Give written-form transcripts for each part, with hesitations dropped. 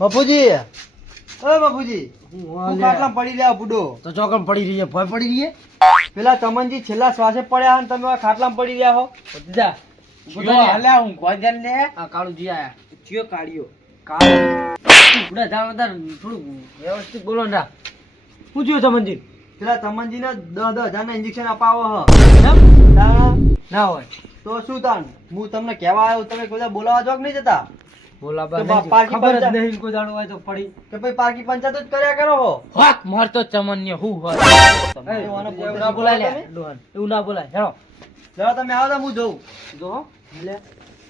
બાપુજી, ઓય બાપુજી, હું ખાટલામાં પડી રહ્યા બુડો. તો ચોકમ પડી રહી છે, ભય પડી રહી છે. પેલા ચમનજી છેલ્લા શ્વાસે પડ્યા અને તમે આ ખાટલામાં પડી રહ્યા હો. જા જો હાલ્યા હું ગોજન લે. આ કાળુજી આયા. ચિયો કાઢ્યો. ઉડા જાવ તાર થોડું વ્યવસ્થિત બોલો ને. શું થયું ચમનજી? પેલા ચમનજીને 10,000 ના ઇન્જેક્શન અપાવો હ. કેમ? ના હોય તો શું તાન? હું તમને કહેવા આવ્યો, તમે કોઈ બોલાવા જોગ નહીં જતા બોલાબા તો નહીં. પારકી ખબર જ પંચાયત- નહીં કોઈ દાડો હોય તો પડી. કે ભાઈ પારકી પંચાયત જ કર્યા કરો હો. હોક મારતો ચમન્ય હું હોય. એવું એવું ના બોલાય લે. એવું ના બોલાય. હેલો. જરા તમે આવો તો હું જોઉં. જો લે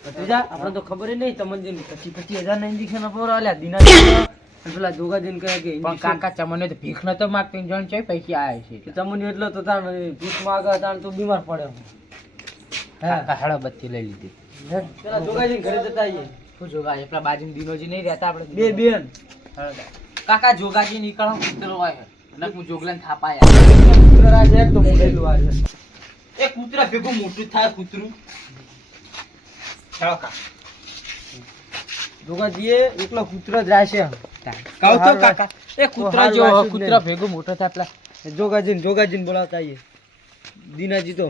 ભત્રીજા, આપણે તો ખબર ય નહીં ચમનજી 25,000 ના ઇન્જેક્શન અપાવરા આલ્યા દીના. પેલા જોગાજીને કહે કે પણ કાકા ચમનને તો ભીખ નતો માંગતો, જણ છે પૈસા આયા છે. ચમન એટલો તો તાર ભીખ માંગે તાર તો બીમાર પડે. કાકા હળબત્તી લઈ લીધી. પેલા જોગાજીને ઘરે જતા આવીએ. શું જોગા પેલા બાજુ દીનોજી નહીં રહેતા આપણે બે બેન કાકા જોગાજી નીકળો કૂતરો હોય અને હું જોગલાને થાપાયા કૂતરા રાજે એક તો મોઢેલું આ છે. એ કૂતરા ભેગું મોટું થાય કૂતરું. ચાલો કાકા જોગાજીએ એકલો કૂતરો જ રાશે. કહું તો કાકા એ કૂતરા હારું જો રાખ્યું જ કૂતરા નહીં. ભેગું મોટો થાય પેલા જોગાજીને બોલાવતા આવીએ. દીનાજી તો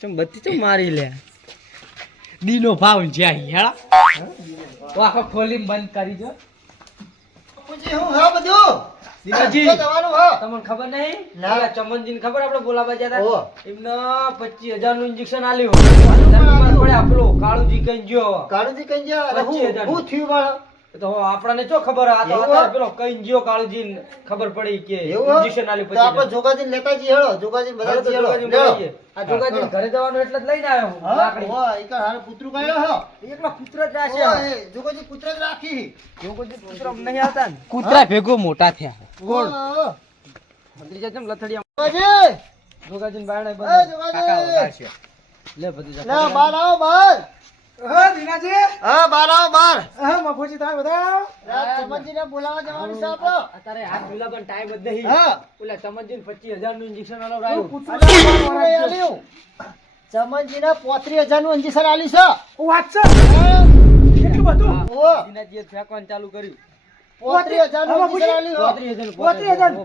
ચમ બત્તી ચમ મારી લે. દીનો ભાવ જ્યાં હેળા આખો ખોલી બંધ કરી જો. બાપુજી, હું હા બધું દીનાજી તો જવાનું હો. તમને ખબર નહીં? ના. પેલા ચમનજીને ખબર આપણે બોલાવા ગયા ઓહો. હતા? એમને 25,000 નું ઇન્જેક્શન આલ્યું. બીમાર પડ્યા પેલો કાળુજી કઈ ગયો. કાળુજી કઈ ગયા? અરે 25,000 હું થયું મારે? તો આપણને શું ખબર? આ તો એવું અત્યારે હે? પેલો કઈ ગયો કાળુજીને ખબર પડી કે એવું હે? ઇન્જેક્શન આલ્યું. તો આપણે જોગાજીને લેતા જઈએ હેડો. જોગાજીને બધા જઈએ હેડો. જોગાજીને બોલાવીએ. આ જોગાજીને હા. ઘરે જવાનું એટલે જ લઈને આવ્યો હું. હા, લાકડી. ઓય, ઈ કાં હારે કૂતરું કાઢ્યો હો. એકલો કૂતરો જ રાશે. ઓય, જોગાજી કૂતરા જ રાખી. જોગાજી કૂતરો નહીં આવતા ને. કૂતરા ભેગું મોટા થયા. ઓય, ભત્રીજા કેમ લથડિયા? જોગાજી, જોગાજીને બારણે એ બંધ. કાકા જોગાજી. વગાડશે. લે ભત્રીજા. લે, બહાર આવો, બહાર. હા દીનાજી, હા, બહાર આવો, બહાર. હા મફુજી તમે બધા ચમનજીને બોલાવા જવાનું છે આપણે. અત્યારે હાથ ધુલા પણ ટાઈમ જ નહીં. હા. ઓલા ચમનજીને 25,000 નું ઇન્જેક્શન આલ્યું. ચમનજીને 35,000 નું ઇન્જેક્શન આલી છે. વાત છે એટલું બધું ઓહો, દીનાજીએ ફેંકવાનું ચાલુ કર્યું. 35,000 નું ઇન્જેક્શન આલ્યું.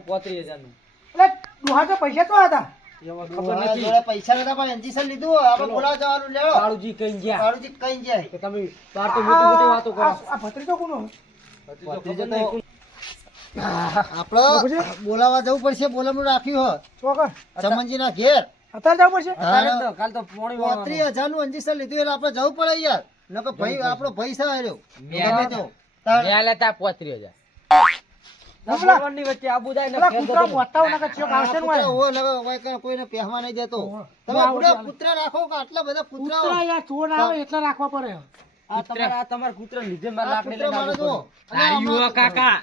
35,000 નું. એટલે ડોહા તો પૈસા તો હતા એમાં ખબર ખબર નથી. જોડે પૈસા નતા પણ ઇન્જેક્શન લીધું. આપણે બોલાવા જવાનું લેવો. કાળુજી કઈ ગયા કાળુજી કઈ જાય. કે તમે બહાર તો મોટી મોટી વાતો કરો. આ ભત્રીજો કોનો ભત્રીજો ખબર નહીં. આપણે બોલાવા જવું પડશે. બોલામણું રાખ્યું હો છોકર ચમનજીના ઘેર. અત્યારે જવું પડશે અત્યારે જ તો, કાલ તો પોણી વાળવાનું. 35,000 નું ઇન્જેક્શન લીધું એટલે આપણે જવું પડે યાર. નકર ભાઈ આપણો ભાઈ છે હાર્યો. ગમે તે. મેં લેતા 35,000. ભગવાનની વચ્ચે આબુ જાય ને પેલા ફેંકો કૂતરા તો. મોટા નાખે ચિયો આ આવશે ને કૂતરા હોય. ઓય નકર કોઈ કાંઈ કોઈને પહેવા નહીં દેતો. તમે આવો બુડા ચાલે. કૂતરા રાખો કે આટલા બધા કૂતરાઓ? કૂતરા યાર ચોર ના આવે એટલે રાખવા પડે આ તમારા કૂતરા લીધે મારે આ લાકડી કૂતરા લઈને મારે આવવું જો. અને તારી હો આમાં- કાકા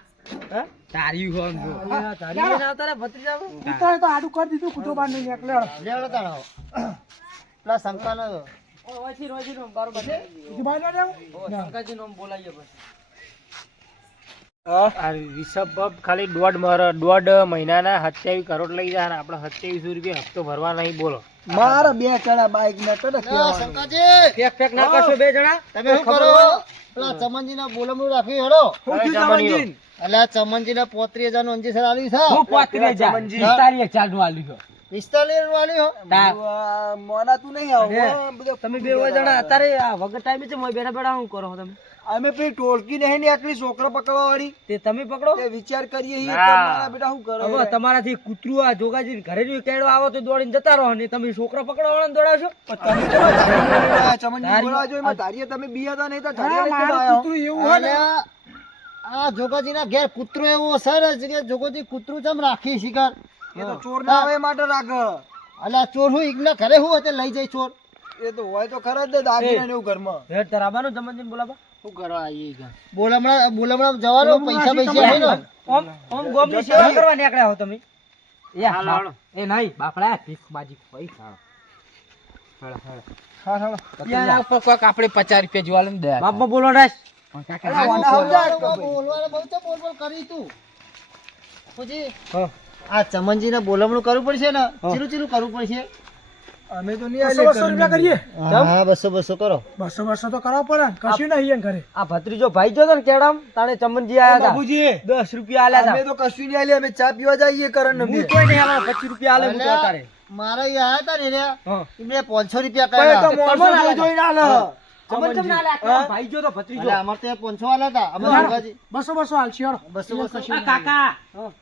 હે? તારી હો આમ જો. પડે. તારી લઈને આવતા રે ભત્રીજા. કૂતરા તો આડું કરી દીધું કૂતરો બાર નહીં નીકળે લેવડો તાણો. પેલા શંકાનો ઓછી રોજી નો બરોબર છે. બીજી બાર ના જાવ શંકાજી નો બોલાવીએ પછી. આ રિષભ બાપ ખાલી દોઢ મહિનાના 27 કરોડ લઈ જાય અને આપણે 2700 રૂપિયા હપ્તો ભરવા નહીં. બોલો મારા બે ચડા બાઈક ના ચડે શંકાજી ફેક ફેક ના કરશો બે જણા. તમે શું કરો? પેલા ચમનજીના બોલમણું રાખ્યું હેડો. એટલે ચમનજીને 35,000 નું ઇન્જેક્શન આલ્યું છે. હું 35,000 ચાલ નું આલ્યું છે. 45 નું આલ્યું હો. તાર મોના તું નહીં આવો તમે બે જણા અત્યારે આ વગર ટાઈમે છે મોય બેઠા બેઠા શું કરો તમે? અમે પેલી ટોળકી નહીં નીકળી છોકરો પકડવા વાળી તે તમે પકડો. તે વિચાર કરીએ ના. કરવાના બેટા શું કરે હવે તમારાથી કૂતરું આ જોગાજી ઘરે નું કેળો આવો તો દોડીને જતા રહો ને તમે છોકરા પકડવા વાળા દોડાવશો. ચમનજી બોલાવા જો એમાં ધારીએ તમે બી હતા નહીં તો હા, ધારીએ મારું લઈને આવ્યો. કૂતરું એવું હોય અને ને આ જોગાજીના ઘેર કૂતરો એવો સર કે જોગોજી કૂતરું ચમ રાખી શિકાર. એ તો ચોર ના આવે એ માટે રાખ. અલા ચોર હું ઈગના ઘરે હું હતી લઈ જાય ચોર. એ તો હોય તો ખરા જ ને દાગીના ને એવું ઘરમાં. હેડ તાર આવવાનું જમનજીને બોલાવા. શું કરવા આવીએ ગયા? બોલમણા જવાનો પૈસા પૈસા હે ને. ઓમ ગોમની સેવા કરવા નીકળ્યા હો તમે. હાલો, હાલો. એ નહીં બાપડા ભીખબાજી ખોઈ ખાઓ. હા હા ત્યાં ઉપર કોઈક આપણે 50 રૂપિયા જોવા લઈને દે. બાપમાં બોલો રાશ. પણ કાકા અલા, હાચું વાના કહો. સમજાય. બોલવાને બહુ તો બોલ બોલ કરી તું. પૂછી હા. આ ચમનજીને બોલમણું કરવું પડશે ને. ચીલું ચીલું કરવું પડશે. અમે તો નહીં આલે 200 રૂપિયા કરીએ હા 200 કરો 200 તો કરાવ પડે કશું નહીં એમ કરે આ ભત્રીજો ભાઈ જો ને કેડામ તાણે ચમનજી આયા હતા બાબુજી 10 રૂપિયા આલ્યા અમે તો કશું નહીં આલે અમે ચા પીવા જઈએ કરણ હતા હું કોઈ નહીં આલા 25 રૂપિયા આલે હું તો તારે મારા ઈ આયા હતા ને રે હા એમને 500 રૂપિયા પણ તો કર્યા મોણસો જોઈને આલે ચમન આલ્યા ભાઈ જો તો ભત્રીજો એટલે અમાર તો 500 આલ્યા હતા અમે ભગાજી 200 હાલ શિયાળો 200 આ કાકા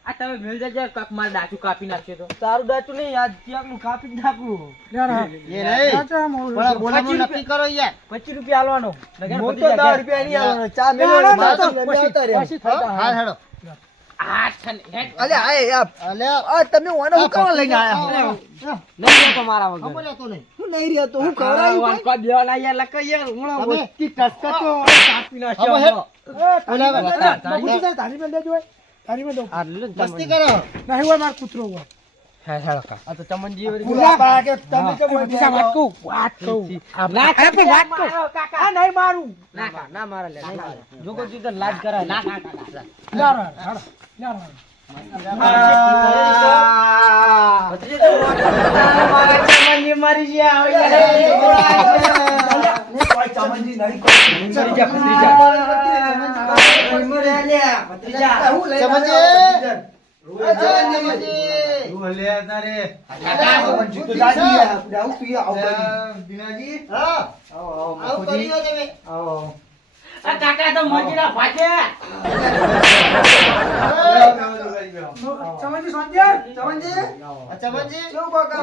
આ તમે મેલ જજે કાક માર ડાચું કાપી નાખ્યો તો તારું ડાચું નહીં આ ત્યાંનું કાપી જ નાખું યાર હા એ નહીં પણ બોલાનું નક્કી કરો યાર 25 રૂપિયા આલવાનો નગર હું તો 10 રૂપિયા નહીં આલવાનો ચા મેલો આવતા રે હા હેડો આ છન હેડ અલે આય યાર અલે આ તમે ઓને હું કોણ લઈને આયા નહીં તો મારા વગર ખબર હતો નહીં હું નહીં રહ્યા તો હું ખવડાવું વાન કો દેવાના યાર લક યાર હુણા અમે મોટી ટસકતો કાપી અમે નાખ્યો હેડ બાબુજી સાહેબ તારી માં લેજો તારી માં દો આ લે મસ્તી કરો નહીં હોય માર કૂતરો હોય હે હેડ કા આ તો ચમનજી વળી પૂરા બાગે તમે તો વાત કહું ના અરે પણ વાત કહું આ નહીં મારું ના ના મારા લે નહીં મારે જો કોઈ જીતન લાજ કરાય ના યાર હાડ યાર ભત્રીજો મારા ચમનજી મરી ગયા કોઈ ચામંજી નહીં કોઈ ભત્રીજા ભત્રીજા આ કાકા તો મજીરા ભાગ્યા ચામંજી સોંજ્યા ચામંજી ચમનજી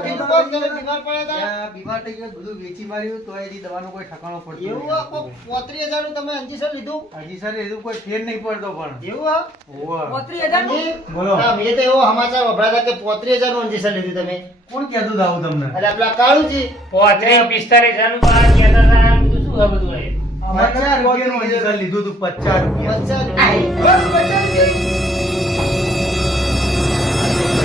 બીમાર પડ્યા બીમાર થઈ ગયો બધું વેચી માર્યું તો એની દવાનો કોઈ ઠકાણો પડતો એવું આ કોઈ 35,000 નું તમે અંજીસર લીધું હજી સર એનું કોઈ ફેર નહીં પડતો પણ એવું આ ઓવર 35,000 બોલો. હા, મેં તો એવો સમાચાર વપરાતા કે 35,000 નું અંજીસર લીધું તમે કોણ કહેતું હતું આવું તમને એટલે આપણા કાળુજી 35,000 નું આ કહેતા હતા આ બધું શું આ બધું એ 50 રૂપિયાનું હજી સર લીધું હતું 50 રૂપિયા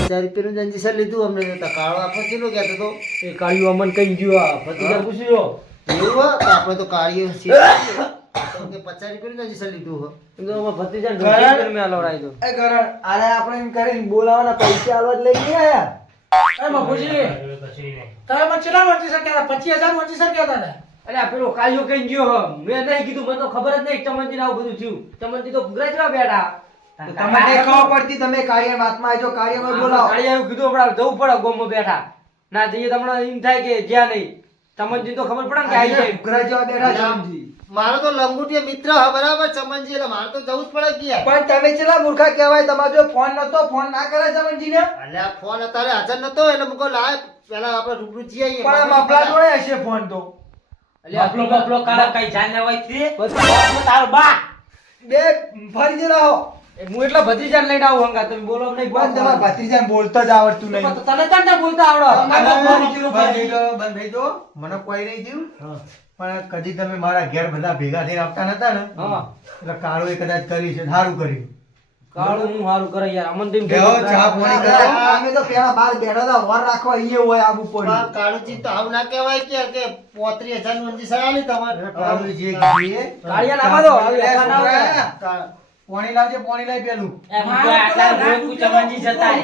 50 રૂપિયાનું જ અંજીસર લીધું અમને તો કાળો આપણો કેટલો કહેતો હતો એ કાળિયો અમન કઈ ગયો આ ભત્રીજા પૂછ્યો એવું હા? તો આપણે તો કાળીઓ છીએ તો કે 50 રૂપિયાનું જ અંજીસર લીધું હો એમ તો અમારા ભત્રીજા ને 200 રૂપિયા મેં આલવડાવી દો એ કરણ આલે આપણે એમ કરીને બોલાવાના પૈસા આલવા જ લઈ ગયા યાર એ બાપુજી કશું નહીં. તમે મને ચેલા વંચી શક્યા 25,000 વંચી શક્યા હતા ને અરે આ પેલો કાળિયો કઈ ગયો હ મેં નહીં કીધું મને તો ખબર જ નહીં ચમનજી આવું બધું થયું ચમનજી તો ગુજરાતમાં બેઠા તો તમને ખબર પડતી તમે કાળિયા વાતમાં આવજો કાળિયામાં બોલાવો કાળિયા કીધું આપણે જવું પડે ગોમમાં બેઠા ના જઈએ તમને એમ થાય કે જ્યાં નહીં ચમનજી તો ખબર પડે ને કે આવી જાય ઘરે જવા બેઠા ચામજી મારો તો લંગુટિયા મિત્ર હા બરાબર ચમનજી એટલે મારે તો જવું જ પડે કે યાર પણ તમે ચેલા મૂર્ખા કહેવાય તમારો જો ફોન નતો ફોન ના કરે ચમનજી ને એટલે આ ફોન અત્યારે હાજર નતો એટલે મુકો લાય પેલા આપણે રૂબરૂ જઈ આવીએ પણ મફલા જોડે હશે ફોન તો બફલો કાળા કઈ જાન લેવાય છે તારો બા બે ફરી જ રહો હું એટલો ભત્રીજાને લઈને આવું હંગા તમે બોલો નહીં બંધ તમારા ભત્રીજાને બોલતા જ આવડતું નહીં તો તને તાર ના બોલતા આવડો બંધ થઈ ગયો મને કોઈ નહીં થયું પણ કદી તમે મારા ઘેર બધા ભેગા થઈને આવતા નતા ને હા એટલે કાળો એ કદાચ કરી છે સારું કર્યું કાળું હું હારું કરે યાર અમન તેમ બેહો, ચા પાણી કરો. અમે તો પેલા બાર બેઠા હતા વર રાખવા અહીંયા હોય આબુ પડ્યું કાળુજી તો આવું ના કહેવાય કે 35,000 નું અંજીસર આલી તમારે કાળું જે કીધું એ. કાળિયા નાખવા દો લે, હવે ના હોય. છોકરા, પાણી લાવજે પાણી લાય પેલું એમ તો આટલા રોજ ચમનજી જતા રહે.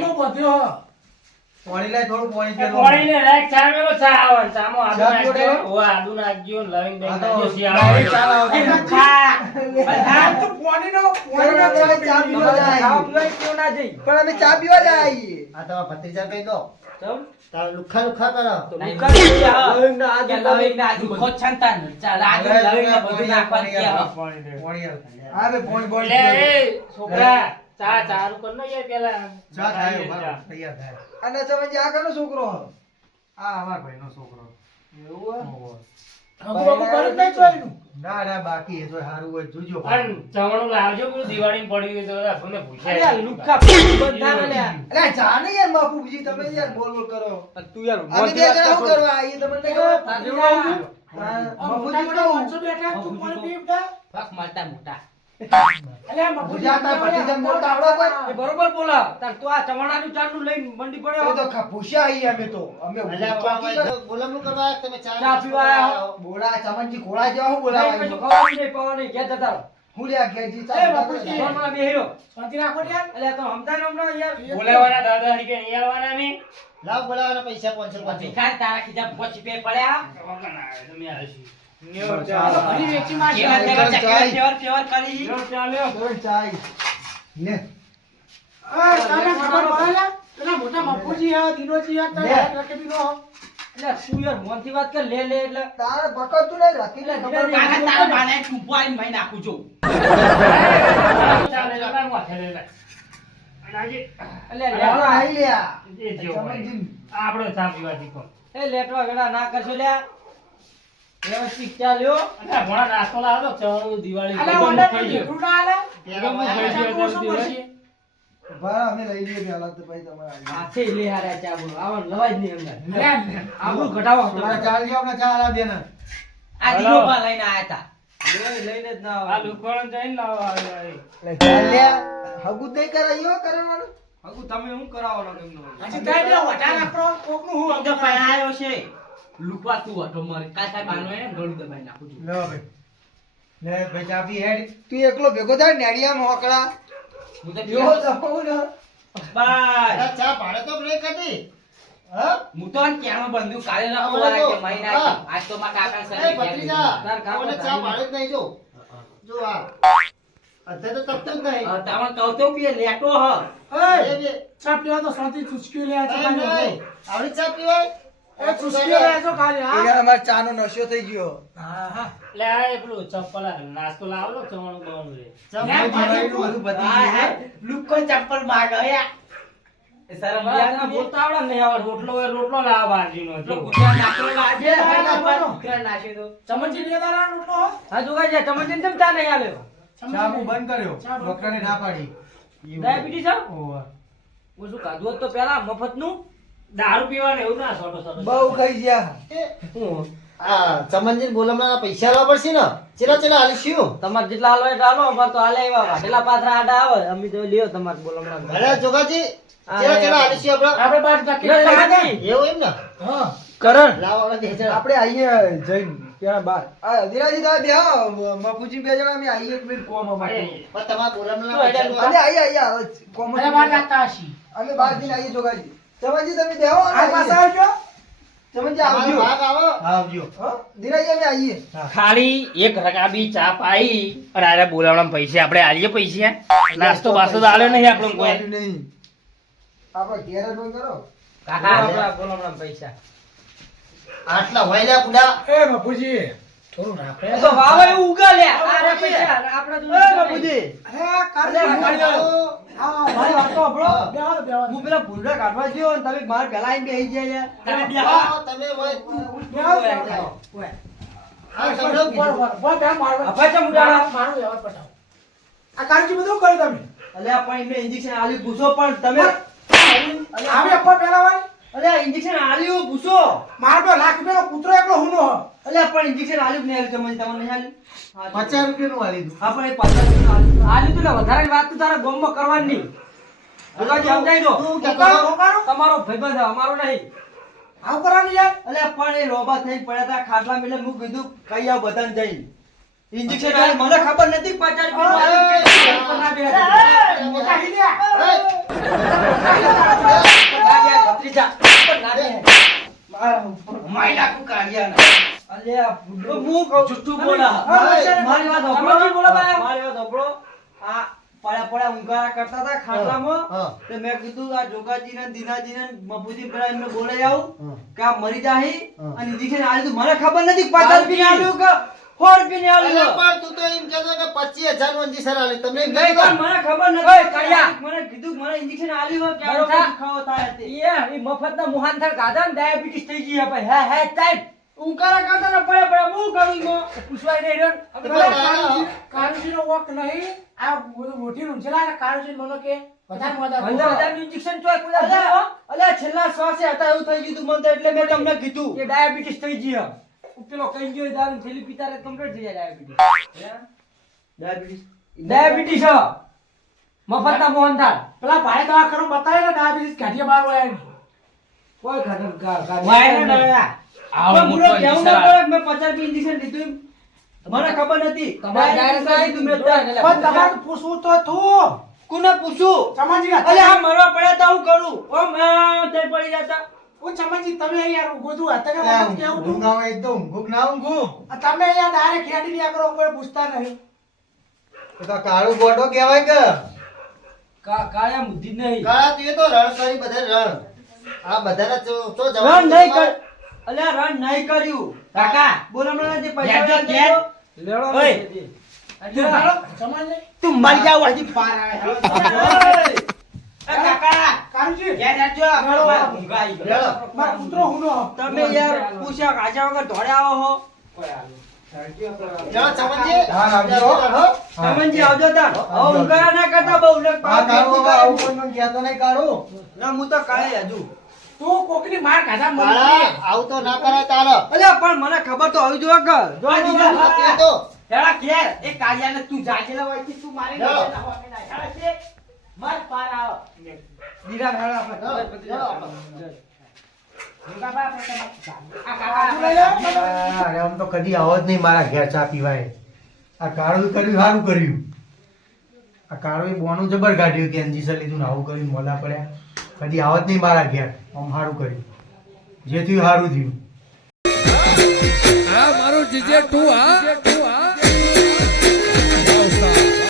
પાણી લાય થોડું પાણી પેલું પોણીને રાખ ચા મેલો ચા આવે ચામો આદુ ચા નાખજો પીવો? ઓ આદુ નાખજો લવિંગ દહીં આ તો નાખજો direct ચા શિયાળો લાવજો. એમ ખા. ચા પીવા જાય. ખાવા પીવા કેવું ના જઈ. પણ અમે ચા પીવા જાય આ તમારા ભત્રીજા કહી દો ચમ. તારે લુખા લુખા કરો તો લુકા લઈ જા. લવિંગના આદુ, લવિંગના આદુ ખોદ છાંટા ને. ચાલ આદુ, લવિંગના બધું નાખવાનું કે હવે. પાણી આલ. હા બે પાણી બોલ લે એ છોકરા ચા ચાલુ કર ને યાર પેલા ચા થાય બરાબર, તૈયાર થાય અને ચમનજી આ કનો છોકરો આ અમાર ભાઈનો છોકરો ના ના બાકી એ તો સારું હોય જોજો અને ચવણું લાવજો પેલું દિવાળી પડ્યું હોય તો આપણને અરે આ ભૂસાય લુકા બંધ ના લે લ્યા. અરે જાને યાર બાપુજી તમે યાર બોલ બોલ કરો અને તું યાર અમે બે જણા શું કરવા આવીએ તમને નહીં ખબર? તાર જેવડો આવું? બાપુજી કહું પાક મારતા મોટા. ગુજરાતના ભત્રીજાને બોલતા આવડે કોઈ? એ બરોબર બોલા. તાર તું આ ચવાણાનું ચારનું લઈને મંડી એ પડ્યો. તો ભૂસ્યા આવીએ અમે તો અમે બોલમનું કરવા આવ્યા કે તમે ચા પીવા આવ્યા હો. બોલા ચમનજી ઘોડા જેવા હું નહીં, કશું બોલાવા ખવાનું નહીં, પીવાનું નહીં, ઘેર જતા રહો. હું લ્યા ઘેરજી એ ચાલ બાપુજી. કોણ મને બેહીરો શાંતિ રાખો ને યાર. અલ્યા તો હમતા ને હમણાં યાર બોલાવાના દાદા હરીકે નહીં આવવાના ને લાવ બોલાવાના પૈસા 500 ભિખાર તારા ખીજા પોચ પે પડ્યા તમે આવીશું ચાલો, ફરી વેચી મારશે. કેવા ચાલ, કેવા ચાલ. કેવા કરી ચાલ્યો ચાલ ચાય લે તને ખબર પડે લે? પેલા મોટા બાપુજી હે, દિનોજી હે, તારે લે. રકેબીનો હે. એટલે તું યાર મોનથી વાત કર લે લે એટલે તારે પકડતું નહીં રાખી લે ખબર કાકા નહીં. તારા બાને ટુપાઈ મઈ નાખું છું ચાલે ચાલે માથે લે આજે એટલે હાલો, લેટવા આઈ લ્યા એ જેવો હોય. સમજી. આપણો ચા પીવા શીખો એ લેટવા વેડા ના કરશો લ્યા વ્યવસ્થિત ચાલ્યો અને ભણા નાસ્તો લાવો ચવાણું દિવાળી અલે, ગમે ઓર્ડર ખાઈ પર લ્યો. ભેગું ના આલે? ગમે ખાઈ લ્યો ચાકુ ઓછો દિવાળી. પડશે. ભાઈ અમે લઈ લઈએ પેલા તો પછી તમારે આઈ. હાથે લે હારા ચા બોલો આવન લવાય જ નહીં અંદર લે, આબુ ઘટાવો થોડા ચાલ લ્યો આપણે ચા આલા બેન આ દીનો પા લઈને આયા તા લઈને જ ના આ આવે લુખવાણ જઈને લાવો આ લે ચાલ લ્યા હગું જ નહીં કરાયો કરવાનું હગુ તમે શું કરાવવાનો કેમનો હજી કાંઈ નહીં, વઢા નાખો, કોકનું હું તો પણાયો છે લુકવા તું હટો મારે કાઈ બાનો હે ગળું દબાઈ નાખું છું લો ભાઈ લે ભાઈ ચા પી હેડ તું એકલો ભેગો થાય નેડિયા મોકળા હું તો જો જમવું ને બાય અરે ચા પાડે તો બ્રેક હતી હા હું તો આને ક્યાંનો બંધુ કાલે ના હમણાં બોલા જો. કે મહિના કે હા. આજ તો મારા કાકા એ સને ભત્રીજા તાર કાકો કોને ચા પાડે જ નહીં જો જો આ અત્યારે તો તપતું જ નહીં તમે કહો તો કે લેટો હ એ બે ચા પીવા તો શાંતિ ચૂસક્યું લે, આ એ ચા નહીં. આવડી ચા પીવાય એ ચૂસક્યું લે જો ખાલી, હા? એને અમાર ચાનો નશો થઈ ગયો હા, હા. લે આ એ પેલું ચપ્પલ આ નાસ્તો લાવો લો ચવાણું બવાણું રે ચા લે, પાડે પાડે. બધું હાય હાય લુકો ચપ્પલ માગો યા એ શરમ તને બોલતા આવડે ને હવે રોટલો હોય રોટલો લાવો બાજરીનો જો. ગુજરાત નાખલો લાગે બે હાય નાખો. ગુજરાત નાખી દો ચમચી લેતા ના લૂંટો હો. હા જોગાઈ જા ચમચી કેમ ચા નહીં આલ્યો ચા હું બંધ કર્યો ચા બંધ ડોક્ટરે ના પાડી ડાયાબિટીસ હા ઓહો. હું શું કાઢું હોત તો પેલા મફતનું દારૂ પીવાનું એવું ના સોટો સોટો બહુ ખાઈ ગયા હું આ ચમનજી બોલમણા પૈસા લાવવા પડશે ને ચેલા ચેલા આલીશું તમાર જેટલા હાલો એટલા હાલો અમાર તો હાલે એવા વાટેલા પાથરા આડા આવે અમે તો લ્યો તમાર બોલમણા અરે જોગાજી ચેલા ચેલા આલીશું આપણે આપણે બાર ટકી એવું એમ ને હા. કરણ લાવો આપણે બે જણા. આપણે આઈએ જઈને ત્યાં બાર આ ધીરાજી તમે બે હા મફુજી બે જણા અમે આઈએ એક મિનિટ કોમ અમારે પણ તમારા બોલમણા તો એટલે પૈસા અરે આઈએ કોમ અરે બાર નાખતા હશી. અમે બાર જઈને આઈએ જોગાજી ચમનજી તમે દેવો આ પાછા આવજો. ચમનજી તમારો આવજો ભાગ આવો આવજો હા ધીરાજી અમે આઈએ ખાલી એક રકાબી ચા પાઈ અને આરે બોલાવવાના પૈસા આપણે આલીએ પૈસા નાસ્તો બાસ્તો તો આલ્યો નહીં આપણને કોઈ નહીં આપણે ઘેર જ બંધ કરો કાકા આપણા બોલમણા પૈસા આટલા હોય લ્યા બુડા એ બાપુજી થોડું રાખો. એ તો વાવે એવું ઉગા લે આરે પૈસા આપણા તો બાપુજી અરે કાઢો, અરે, કાઢો. હા, મારી વાત તો સાંભળો. હા. બેહો, બેહો. હું પેલા ભૂંડા કાઢવા ગયો અને તમે માર પેલા આઈને બેહી ગયા યાર તમે આવો, તમે હોય બેહો, બેહો. આ તમને કીધું. બોલ, બેહો, મારો- અપાય છે મુડાણા? મારો વ્યવહાર પતાવો. આ કાળજી બધું કર્યું તમે. અલ્યા પણ એમને ઇન્જેક્શન આલ્યું પૂછો પણ તમે આવી અપ્પા પહેલા વાળી. અલ્યા ઇન્જેક્શન આલ્યું પૂછો મારો તો લાખ રૂપિયાનો કૂતરો એકલો હુનો હ. અલ્યા પણ ઇન્જેક્શન આલ્યું કે નહીં આલ્યું તમને નહીં આલ્યું 50 રૂપિયાનું આલી દઉં હા પણ એ 50 રૂપિયાનું આલ્યું તું ને વધારે વાત તો તારા ગામમાં કરવાની નહીં જોગાજી સમજાઈ દો તું કહેતો રોકાણો, હતો? રોકાણો. તમારો ભાઈબંધ છે, અમારો નહીં આવું કરવાનું યાર. અલ્યા પણ એ રોબા થઈ પડ્યા હતા ખાટલા મેલે હું કીધું કઈ આવ બધાને જઈ ઇન્જેક્શન આલ્યું મને ખબર નથી 50 રૂપિયાનું આલ્યું. મોટા હિલ્યા. ભત્રીજા ના બે મારી નાખું કાઢ્યા અલ્યા તો હું કહું જુઠ્ઠું બોલા મારી વાત સાંભળો સમજી બોલો ભાઈ. મારી વાત સાંભળો આ પડ્યા પડ્યા ઊંઘારા કરતા હતા ખાટલામાં હા. તો મેં કીધું આ જોગાજીને દીનાજીને મફુજી પેલા એમને બોલાઈ આવું હા. કે આ મરી જાહી હા. અને ઇન્જેક્શન આલ્યું મને ખબર નથી 50 રૂપિયા આલ્યું કે 100 રૂપિયા અરે પણ તું તો એમ કહેતો કે 25,000 નું ઇન્જેક્શન આલ્યું. તમને એમ નહીં કીધું પણ ને? મને ખબર નથી કયા મને કીધું મને ઇન્જેક્શન આલ્યું હોય કે આનો કોઈ દુખાવો થાય તે એ મફતના મુહાનથળ કાઢા ને ડાયાબિટીસ થઈ ગઈ હે ભાઈ હે ટાઈમ ઉંકારા કરતા ને પડે પડે હું કરું ગો પૂછવાય નહીં રહ્યો તો પેલા પણ કાળજીનો વોક નહીં. આ બધું મોટી ઊંચેલા ને કાળજી મને કે વધારે વધારે 15,000 નું ઇન્જેક્શન ચોય કોઈ અલ્યા અલ્યા છેલ્લા શ્વાસે હતા એવું થઈ ગયું તું મને તો એટલે મેં તમને કીધું કે ડાયાબિટીસ થઈ ગઈ હે પેલો કઈ ગયો દારૂ થેલી પીતા રે કમ્પ્લીટ થઈ જાય ડાયાબિટીસ ડાયાબિટીસ હે મફતના મોહનથાળ પેલા ભાઈ દવા કરો બતાવે ને ડાયાબિટીસ કાઢીએ બાર હોય એમ. કોઈ ખતમ કા વાયર ના ડળ્યા. આવો પણ મોટો પૂરો કેવું ઇન્જેક્શન ના પડે કે મેં 50 રૂપિયા ઇન્જેક્શન લીધું એમ. મને ખબર નથી તમારે ડાયરેક્ટ direct આવી તું મેં ત્યાં. પણ તમારે પૂછવું તો થયું. કોને પૂછું ચમનજી અલે આ મરવા પડ્યા તો હું કરું ઓમ થઈ પડી જતા ઓ ચમનજી તમે યાર ગોધું હતા કે મત કેવું ઊંઘ તું આવે તો ઊંઘું કે ના ઊંઘું? તમે યાર ડાયરેક્ટ હેડી રહ્યા કરો કોઈ પૂછતા નહીં. તો તો કાળું ગોટો કહેવાય કે કાયા બુદ્ધિ નહીં કાળા તું એ તો રણ કરી બધા રણ આ બધાના તો રન નહીં કર અલ્યા રન નહીં કર્યું કાકા બોલ હમણાં જે પૈસા ઘેર જો, ઘેર. લેડો ઓય ચમનજી તું મર જા વાજી પાર આવે કાકા કારુજી ઘેર જાજો લેડો. ઊંઘ આવી ગયો. લેડો. મારા પુત્રો હુનો તમે યાર પૂછ્યા કાચા વગર ધોડે આવો હો લેડો ચમનજી હા, આવજો. હો. સમજી આવજો તાર હવે ઊંઘા ના કરતા બહુ ને આ કાળું હવે આવું કોઈ મને કહેતો નહીં કાળું. ના હું તો કાળે હજુ તું કોકની માર ખાધા કાળા મને આવું તો ના કરાય તારે અલ્યા પણ મને ખબર તો હોવી જોઈએ કે જો આ દીધા હા, તે તો હેડા ઘેર એ કાળિયાને તું જાજેલા હોય તું મારી લેડો. હેડા છે મત પાર આવો દીરા હેડા આપણે લેડો. અરે આમ તો કદી આવો જ નહીં મારા ઘેર ચા પીવાય. આ કાળું કર્યું સારું કર્યું. આ કાળું બોનું જબર કાઢ્યું કે એનજીસર લીધું ને આવું કર્યું મોલા પડ્યા. કદી આવો જ નહીં મારા ઘેર. આમ સારું કર્યું. જે થયું સારું થયું. આ મારું જીજે 2